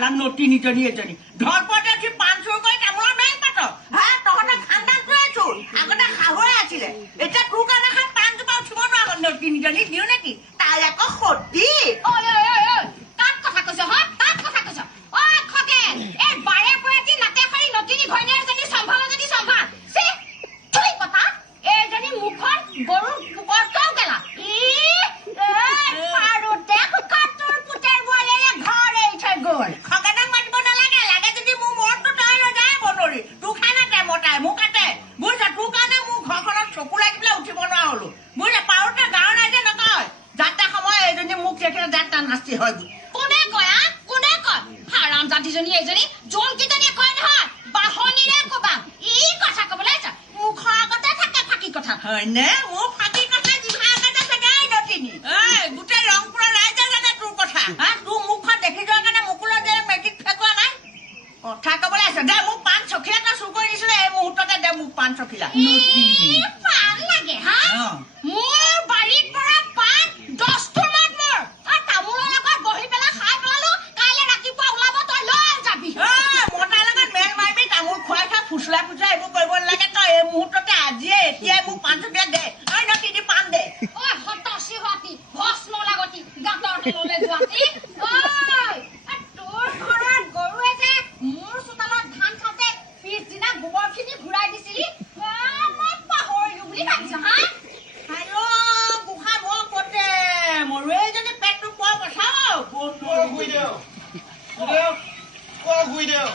চালান নটি নিজনী এজনী ধৰপতে উঠি পাণ চুৰ কৰি তামোলৰ মেইন পাত হা তহঁতৰ খানদানটোৱে চোৰ আগতে শাহুৱে আছিলে এতিয়া তোৰ কাৰণে খাই পাণজোপা উঠিব নোৱাৰো নটি নিজনী দিওঁ নেকি তাই আকৌ সতী তাত কথা কৈছ হয় তাত কথা কৈছ ঐ খগেন এই বাৰে পৰাটি নাতে খাৰি নটিনী ঘৈণীয়েৰ যদি চম্ভাল চে থুই কথা এইজনী মুখখন গৰুৰ পোকৰটাও গেলা পাৰোতে কাটোৰ পুতেৰ বোৱাৰীয়ে ঘৰ এৰি থৈ গ'ল খগেনক মাতিব নালাগে লাগে যদি মোৰ মৰটো তই লৈ যায় বনৰি তোৰ খাই নাতে মতাই মোক কাটে বুজিছা তোৰ কাৰণে মোৰ ঘৰখনত চকু লাগি পেলাই উঠিব নোৱাৰা হলো বুজিছা পাৰোতে গাঁৱৰ ৰাইজে নকয় যাত্ৰা সময় এইজনী মোক দেখিলে যাত্ৰা নাস্তি হয় কোনে কয় হাৰাম জাতিজনী এইজনী জোনকেইজনীয়ে কয় নহয় বাহনীৰে কবা ই কথা কবলৈ যা মুখৰ আগতে থাকে ফাঁকি কথা হয়নে মোৰ ফাঁকি কথা জিভা আগতে থাকে নটিনী গোটেই ৰংপুৰৰ ৰাইজে জানে তোৰ কথা হা তোৰ মুখখন দেখি যোৱাৰ কাৰণে মুকুলত যে মেট্ৰিক ফেকুৱা নাই কথা কবলৈ আছে দে মোক পাণ চখিলা এটা চুৰ কৰি দিছিলে এই মুহূৰ্ততে দে মোক পাণ চখিলা পাণ লাগে হা মোৰ বাৰীৰ পৰা পাণ 10 টোমান মোৰ আৰু তামোলৰ লগত বহি পেলাই খাই পেলালো কাইলৈ ৰাতিপুৱা ওলাব তই লৈ যাবি মতাৰ লগত মেল মাৰিবি তামোল খুৱাই খাই ফুচলাই এইবোৰ কৰিব নালাগে তই এই মুহূৰ্ততে আজিয়ে এতিয়াই মোক পাণ চখিলা দে ঐ নটিনী পাণ দে ঐ হতাশী হোৱাতি ভস্ম লাগতি গাঁতৰ তললৈ যোৱাতি তোৰ ঘৰৰ গৰুৱে যে মোৰ চোতালত ধান খাওঁতে পিছদিনা গোবৰখিনি ঘূৰাই দিছিলি মই পাহৰিলো বুলি ভাবিছ হা গোসা বৰ পতে মৰুৱে যদি পেটটো পোৱা বচাও শুই দেও